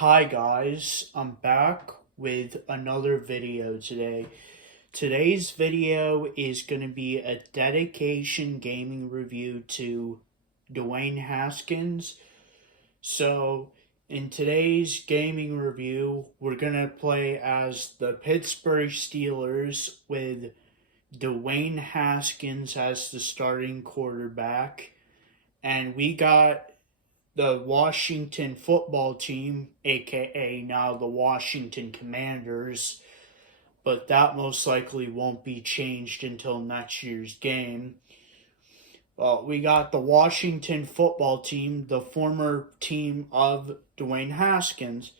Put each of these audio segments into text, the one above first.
Hi guys, I'm back with another video today. Today's video is going to be a dedication gaming review to Dwayne Haskins. So, in today's gaming review, we're going to play as the Pittsburgh Steelers with Dwayne Haskins as the starting quarterback. And we got the Washington football team, aka now the Washington Commanders, but that most likely won't be changed until next year's game. Well, we got the Washington football team, the former team of Dwayne Haskins.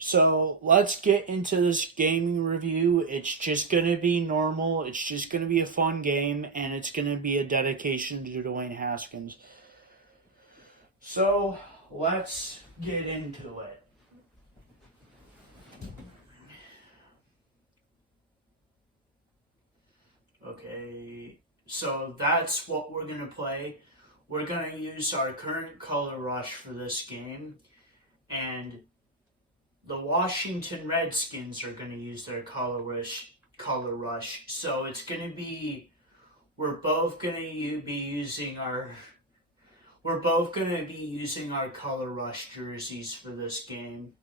So let's get into this gaming review. It's just going to be normal, it's just going to be a fun game, and it's going to be a dedication to Dwayne Haskins. So, let's get into it. Okay, so that's what we're going to play. We're going to use our current color rush for this game, and the Washington Redskins are going to use their color rush. So it's going to be, we're both going to be using our color rush jerseys for this game.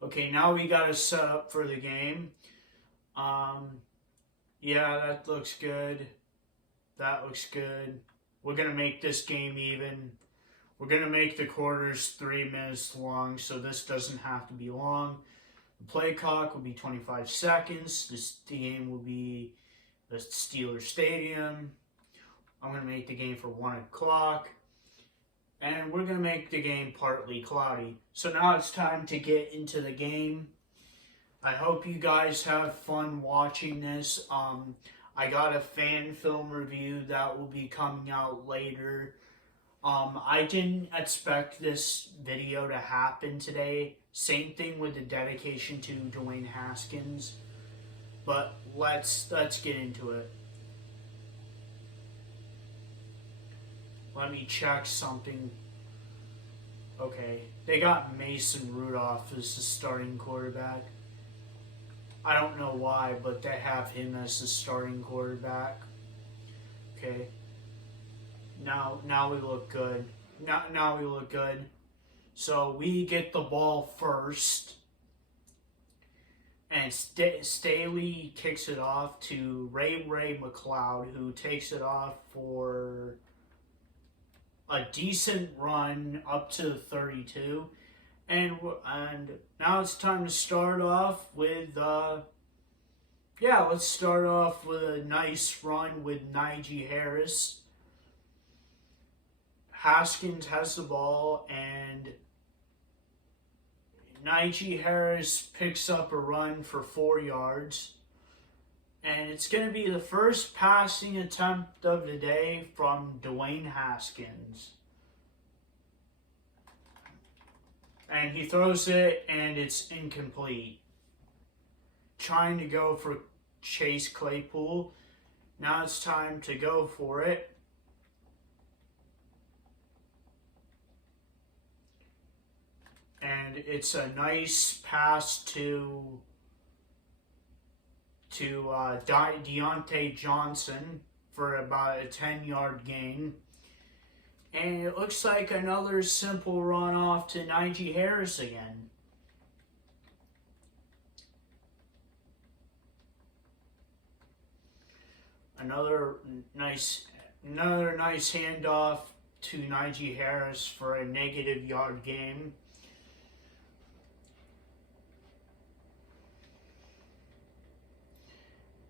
Okay, now we got to set up for the game. Yeah, that looks good. That looks good. We're going to make this game even. We're going to make the quarters 3 minutes long, so this doesn't have to be long. The play clock will be 25 seconds. The game will be the Steelers Stadium. I'm going to make the game for 1 o'clock. And we're going to make the game partly cloudy. So now it's time to get into the game. I hope you guys have fun watching this. I got a fan film review that will be coming out later. I didn't expect this video to happen today. Same thing with the dedication to Dwayne Haskins. But let's get into it. Let me check something. Okay, they got Mason Rudolph as the starting quarterback. I don't know why, but they have him as the starting quarterback. Okay. Now we look good. Now we look good. So we get the ball first. And Staley kicks it off to Ray McLeod, who takes it off for a decent run up to 32, and now it's time to start off with let's start off with a nice run with Najee Harris. Haskins has the ball, and Najee Harris picks up a run for 4 yards. And it's going to be the first passing attempt of the day from Dwayne Haskins. And he throws it, and it's incomplete. Trying to go for Chase Claypool. Now it's time to go for it. And it's a nice pass to Deontay Johnson for about a 10-yard gain. And it looks like another simple run off to Najee Harris again. Another nice handoff to Najee Harris for a negative yard gain.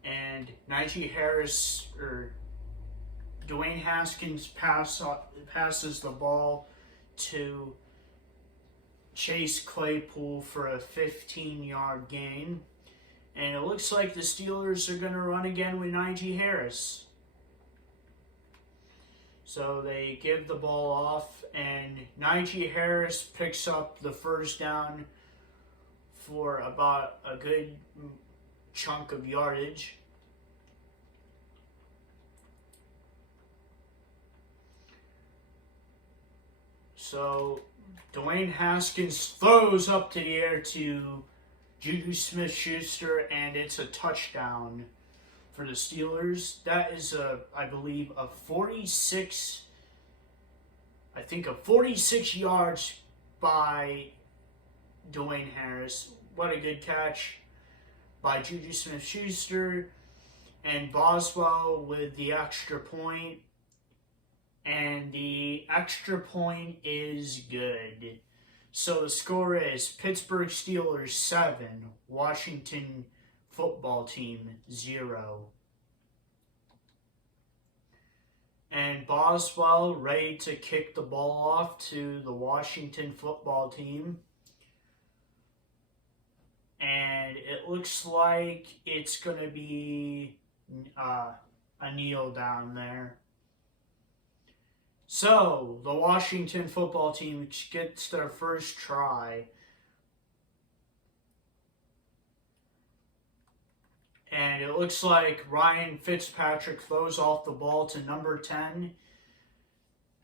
And Najee Harris, or Dwayne Haskins passes the ball to Chase Claypool for a 15-yard gain. And it looks like the Steelers are going to run again with Najee Harris. So they give the ball off, and Najee Harris picks up the first down for about a good chunk of yardage. So Dwayne Haskins throws up to the air to Juju Smith-Schuster, and it's a touchdown for the Steelers. That is I believe a 46 yards by Dwayne Harris. What a good catch by Juju Smith-Schuster, and Boswell with the extra point. And the extra point is good. So the score is Pittsburgh Steelers 7, Washington Football Team 0. And Boswell ready to kick the ball off to the Washington Football Team. And it looks like it's going to be a kneel down there. So, the Washington Football Team gets their first try. And it looks like Ryan Fitzpatrick throws off the ball to number 10.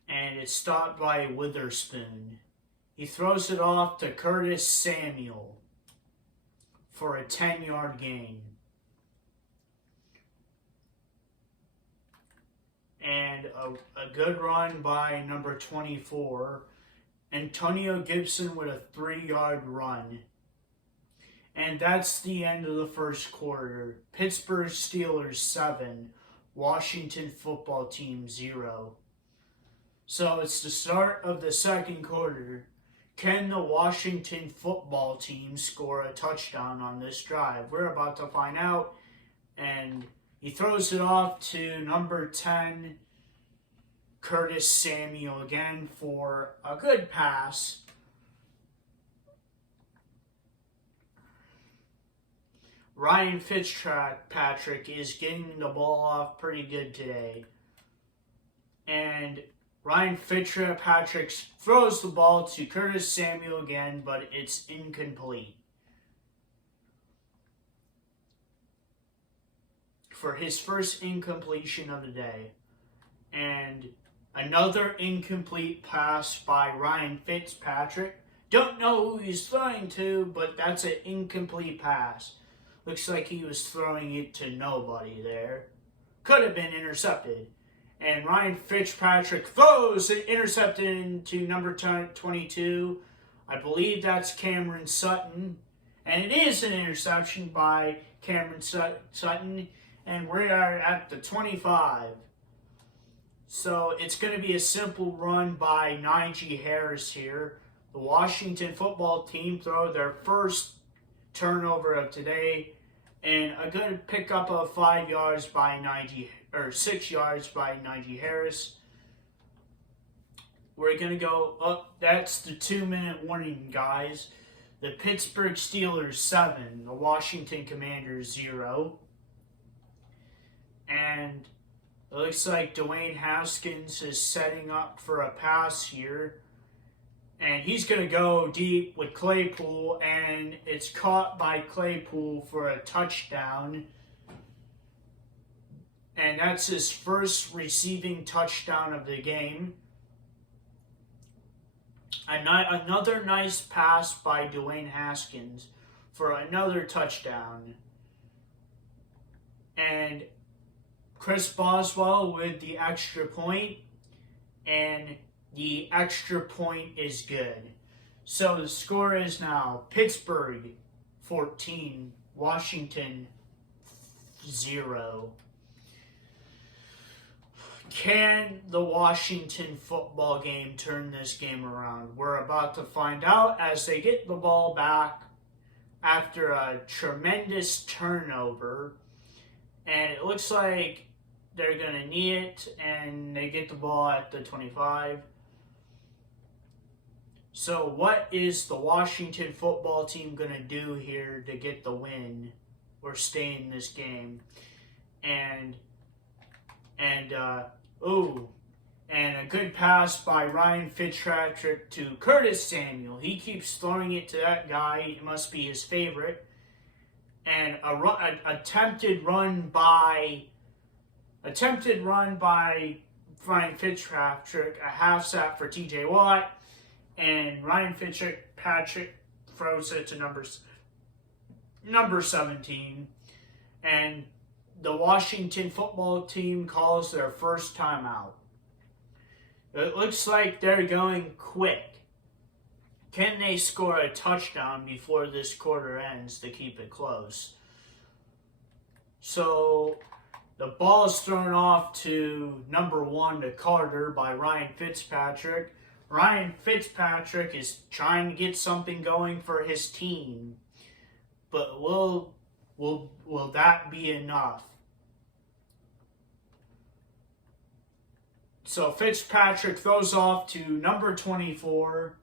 And it's stopped by Witherspoon. He throws it off to Curtis Samuel for a 10-yard gain. And a good run by number 24, Antonio Gibson with a 3-yard run. And that's the end of the first quarter. Pittsburgh Steelers 7, Washington Football Team 0. So it's the start of the second quarter. Can the Washington Football Team score a touchdown on this drive? We're about to find out. And he throws it off to number 10, Curtis Samuel, again for a good pass. Ryan Fitzpatrick is getting the ball off pretty good today. And Ryan Fitzpatrick throws the ball to Curtis Samuel again, but it's incomplete for his first incompletion of the day. And another incomplete pass by Ryan Fitzpatrick. Don't know who he's throwing to, but that's an incomplete pass. Looks like he was throwing it to nobody there. Could have been intercepted. And Ryan Fitzpatrick throws it intercepted into number 22. I believe that's Cameron Sutton. And it is an interception by Cameron Sutton. And we are at the 25. So it's going to be a simple run by Najee Harris here. The Washington Football Team throw their first turnover of today. And a good pickup of 5 yards by 6 yards by Najee Harris. We're going to go up. That's the 2-minute warning, guys. The Pittsburgh Steelers 7, the Washington Commanders 0. And it looks like Dwayne Haskins is setting up for a pass here. And he's going to go deep with Claypool, and it's caught by Claypool for a touchdown. And that's his first receiving touchdown of the game. Another nice pass by Dwayne Haskins for another touchdown. And Chris Boswell with the extra point, and the extra point is good. So the score is now Pittsburgh 14, Washington 0. Can the Washington football game turn this game around? We're about to find out as they get the ball back after a tremendous turnover. And it looks like they're going to need it, and they get the ball at the 25. So what is the Washington Football Team going to do here to get the win or stay in this game? And a good pass by Ryan Fitzpatrick to Curtis Samuel. He keeps throwing it to that guy. It must be his favorite. And an attempted run by Ryan Fitzpatrick, a half sack for TJ Watt. and Ryan Fitzpatrick throws it to number 17, and the Washington football team calls their first timeout. It looks like they're going quick. Can they score a touchdown before this quarter ends to keep it close? So the ball is thrown off to number 1 to Carter by Ryan Fitzpatrick. Ryan Fitzpatrick is trying to get something going for his team. But will that be enough? So Fitzpatrick throws off to number 24.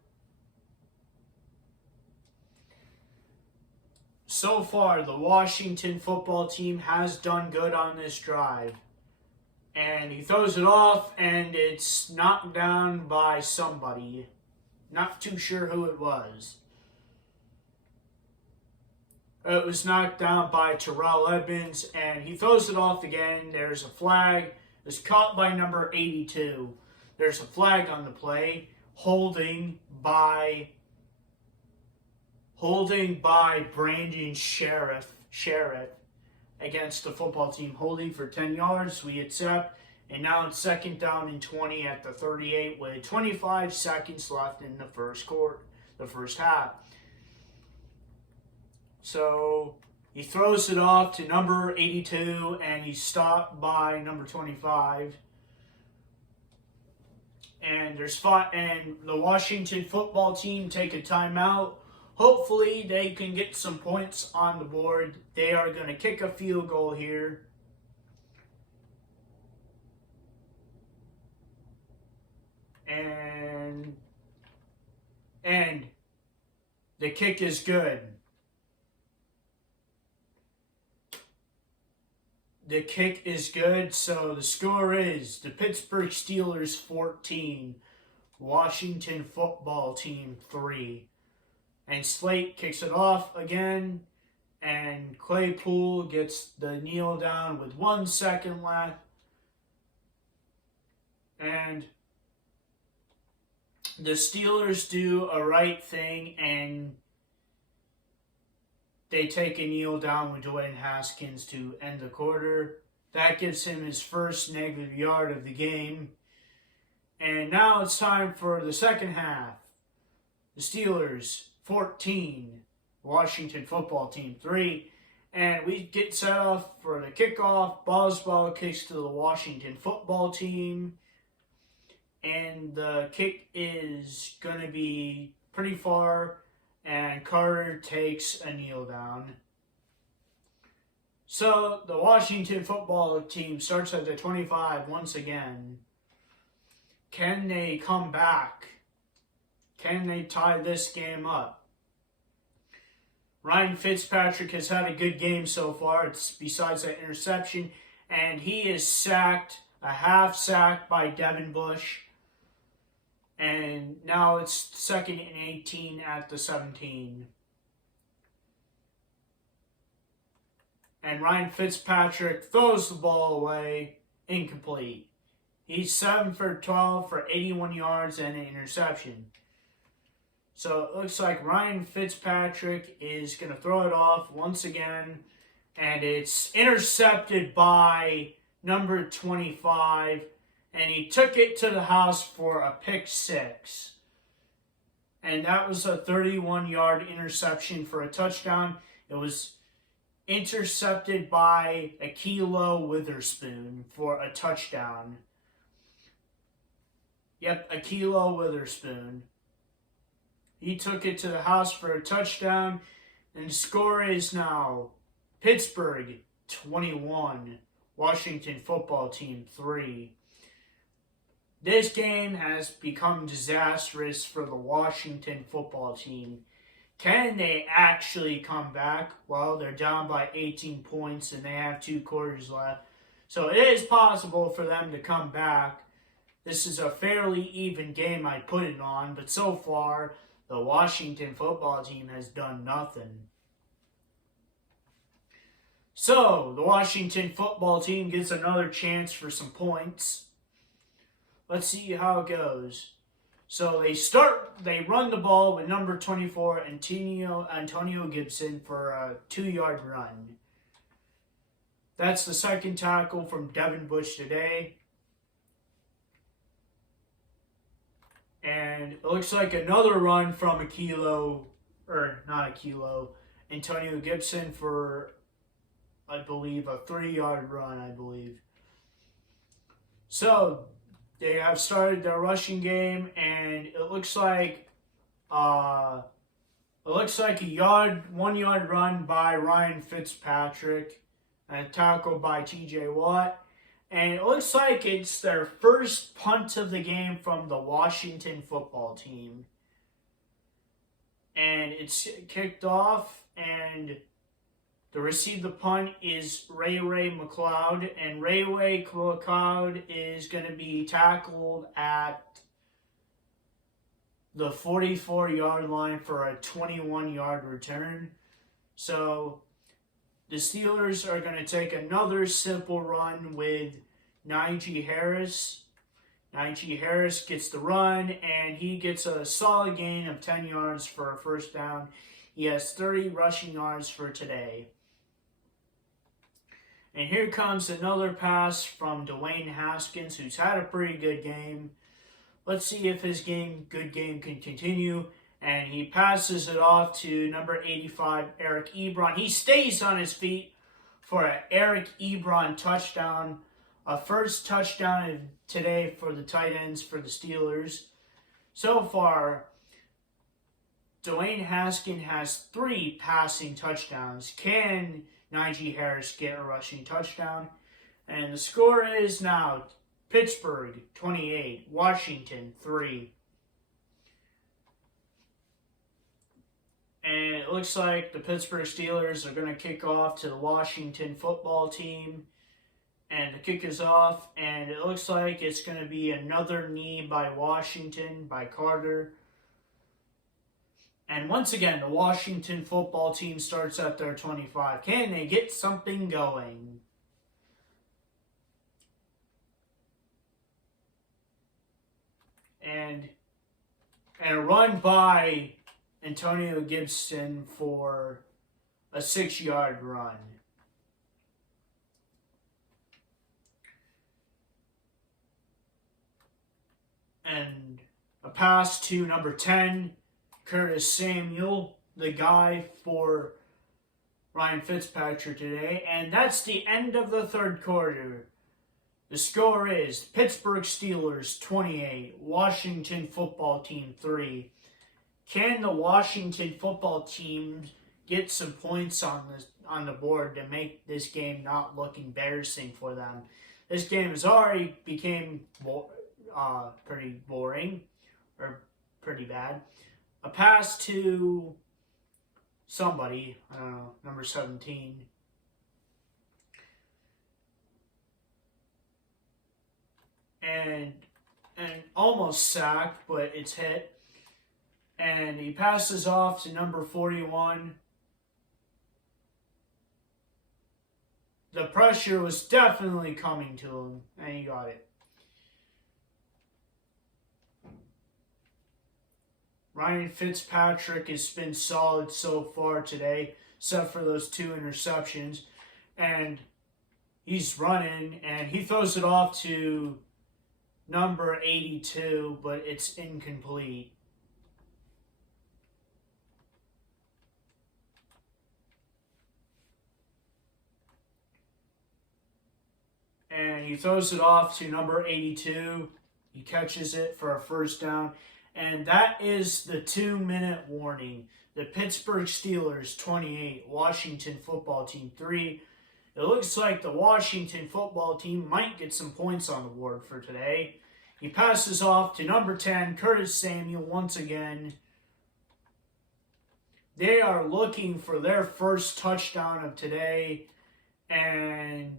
So far, the Washington football team has done good on this drive. And he throws it off, and it's knocked down by somebody. Not too sure who it was. It was knocked down by Terrell Edmonds, and he throws it off again. There's a flag. It's caught by number 82. There's a flag on the play, holding by Brandon Sheriff against the football team, holding for 10 yards. We accept, and now it's 2nd down and 20 at the 38 with 25 seconds left in the first half. So he throws it off to number 82, and he's stopped by number 25. And the Washington football team take a timeout. Hopefully they can get some points on the board. They are going to kick a field goal here. And the kick is good. The kick is good, so the score is the Pittsburgh Steelers 14, Washington football team 3. And Slate kicks it off again, and Claypool gets the kneel down with 1 second left. And the Steelers do a right thing, and they take a kneel down with Dwayne Haskins to end the quarter. That gives him his first negative yard of the game. And now it's time for the second half. The Steelers 14, Washington football team 3. And we get set up for the kickoff. Ball kicks to the Washington football team. And the kick is going to be pretty far. And Carter takes a kneel down. So the Washington football team starts at the 25 once again. Can they come back? Can they tie this game up? Ryan Fitzpatrick has had a good game so far. It's besides that interception. And he is sacked, a half sack by Devin Bush. And now it's 2nd and 18 at the 17. And Ryan Fitzpatrick throws the ball away, incomplete. He's 7 for 12 for 81 yards and an interception. So it looks like Ryan Fitzpatrick is going to throw it off once again. And it's intercepted by number 25. And he took it to the house for a pick 6. And that was a 31-yard interception for a touchdown. It was intercepted by Ahkello Witherspoon for a touchdown. Yep, Ahkello Witherspoon. He took it to the house for a touchdown. And the score is now Pittsburgh 21, Washington football team 3. This game has become disastrous for the Washington football team. Can they actually come back? Well, they're down by 18 points and they have 2 quarters left. So it is possible for them to come back. This is a fairly even game I put it on, but so far, the Washington football team has done nothing. So, the Washington football team gets another chance for some points. Let's see how it goes. So they run the ball with number 24, Antonio Gibson, for a 2-yard run. That's the second tackle from Devin Bush today. And it looks like another run from Antonio Gibson for, I believe, a 3-yard run, I believe. So they have started their rushing game, and it looks like a 1-yard run by Ryan Fitzpatrick, and a tackle by T.J. Watt. And it looks like it's their first punt of the game from the Washington football team. And it's kicked off, and to receive the punt is Ray McLeod. And Ray McLeod is going to be tackled at the 44-yard line for a 21-yard return. So the Steelers are going to take another simple run with Najee Harris. Najee Harris gets the run, and he gets a solid gain of 10 yards for a first down. He has 30 rushing yards for today. And here comes another pass from Dwayne Haskins, who's had a pretty good game. Let's see if his good game can continue. And he passes it off to number 85, Eric Ebron. He stays on his feet for an Eric Ebron touchdown. A first touchdown today for the tight ends for the Steelers. So far, Dwayne Haskins has 3 passing touchdowns. Can Najee Harris get a rushing touchdown? And the score is now Pittsburgh 28, Washington 3. And it looks like the Pittsburgh Steelers are going to kick off to the Washington football team. And the kick is off, and it looks like it's going to be another knee by Washington, by Carter. And once again, the Washington football team starts at their 25. Can they get something going? And a run by Antonio Gibson for a 6-yard run. And a pass to number 10, Curtis Samuel, the guy for Ryan Fitzpatrick today. And that's the end of the third quarter. The score is Pittsburgh Steelers 28, Washington football team 3. Can the Washington football team get some points on the board to make this game not look embarrassing for them? This game has already became pretty boring, or pretty bad. A pass to somebody, I don't know, number 17. And almost sacked, but it's hit. And he passes off to number 41. The pressure was definitely coming to him, and he got it. Ryan Fitzpatrick has been solid so far today, except for those 2 interceptions. And he's running, and he throws it off to number 82, but it's incomplete. And he throws it off to number 82. He catches it for a first down. And that is the 2-minute warning. The Pittsburgh Steelers 28, Washington football team 3. It looks like the Washington football team might get some points on the board for today. He passes off to number 10, Curtis Samuel, once again. They are looking for their first touchdown of today. And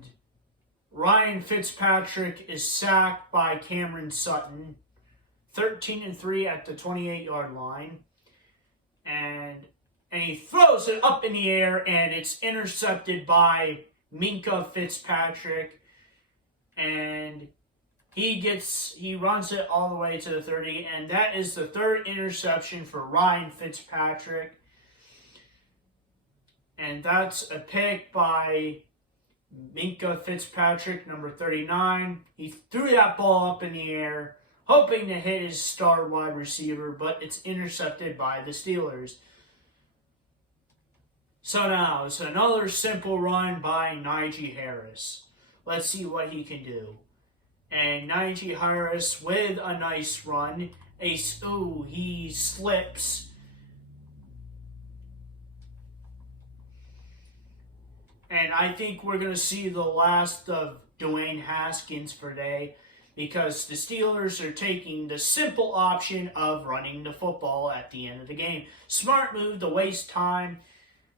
Ryan Fitzpatrick is sacked by Cameron Sutton. 13-3 at the 28-yard line. And he throws it up in the air, and it's intercepted by Minkah Fitzpatrick. And He runs it all the way to the 30, and that is the third interception for Ryan Fitzpatrick. And that's a pick by Minka Fitzpatrick, number 39. He threw that ball up in the air, hoping to hit his star wide receiver, but it's intercepted by the Steelers. So now, it's another simple run by Najee Harris. Let's see what he can do. And Najee Harris with a nice run. He slips. And I think we're going to see the last of Dwayne Haskins for today, because the Steelers are taking the simple option of running the football at the end of the game. Smart move to waste time,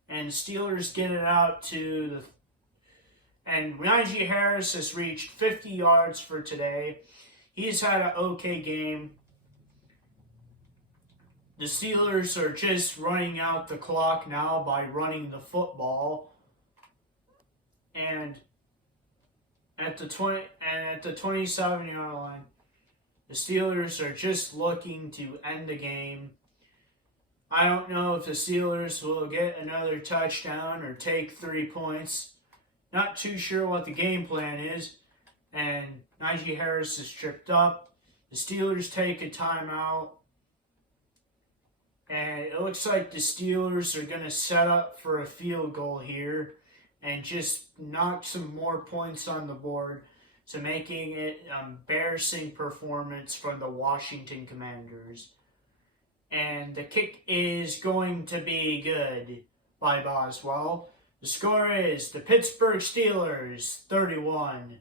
and Steelers get it out to the... And Najee Harris has reached 50 yards for today. He's had an okay game. The Steelers are just running out the clock now by running the football. And at the 27-yard line, the Steelers are just looking to end the game. I don't know if the Steelers will get another touchdown or take 3 points. Not too sure what the game plan is. And Najee Harris is tripped up. The Steelers take a timeout. And it looks like the Steelers are going to set up for a field goal here and just knock some more points on the board, to making it an embarrassing performance from the Washington Commanders. And the kick is going to be good by Boswell. The score is the Pittsburgh Steelers 31,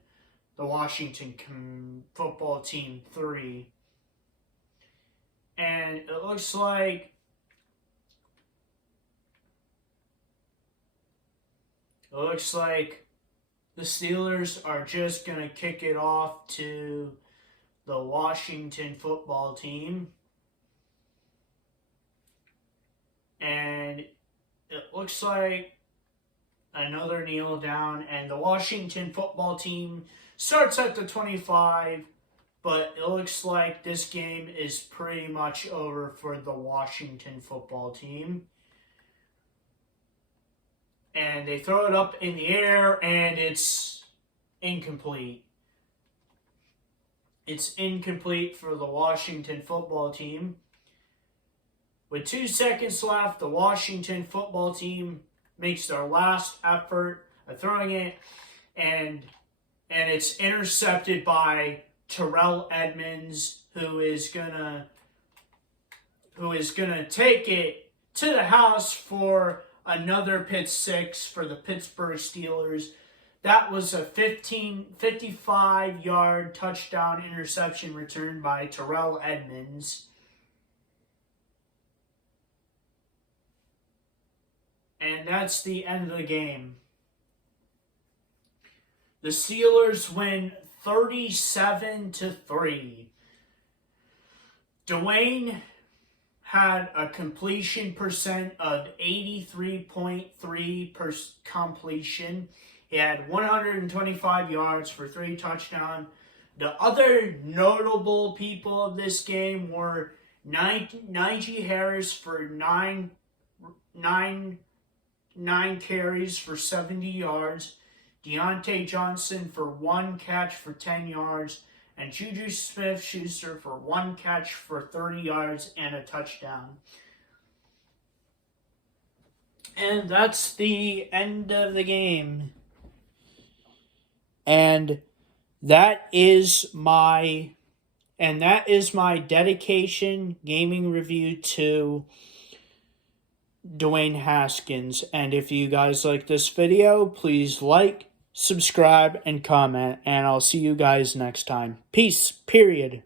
the Washington football team 3. And it looks like the Steelers are just going to kick it off to the Washington football team. And it looks like another kneel down, and the Washington football team starts at the 25, but it looks like this game is pretty much over for the Washington football team. And they throw it up in the air, and it's incomplete. It's incomplete for the Washington football team. With 2 seconds left, the Washington football team makes their last effort of throwing it, and it's intercepted by Terrell Edmonds, who is gonna take it to the house for another pick six for the Pittsburgh Steelers. That was a 55-yard touchdown interception return by Terrell Edmonds. And that's the end of the game. The Steelers win 37-3. Dwayne had a completion percent of 83.3% completion. He had 125 yards for 3 touchdowns. The other notable people of this game were Najee Harris for nine carries for 70 yards, Deontay Johnson for 1 catch for 10 yards, and Juju Smith-Schuster for 1 catch for 30 yards and a touchdown. And that's the end of the game. And that is my dedication gaming review to Dwayne Haskins. And if you guys like this video, please like, subscribe, and comment. And I'll see you guys next time. Peace, period.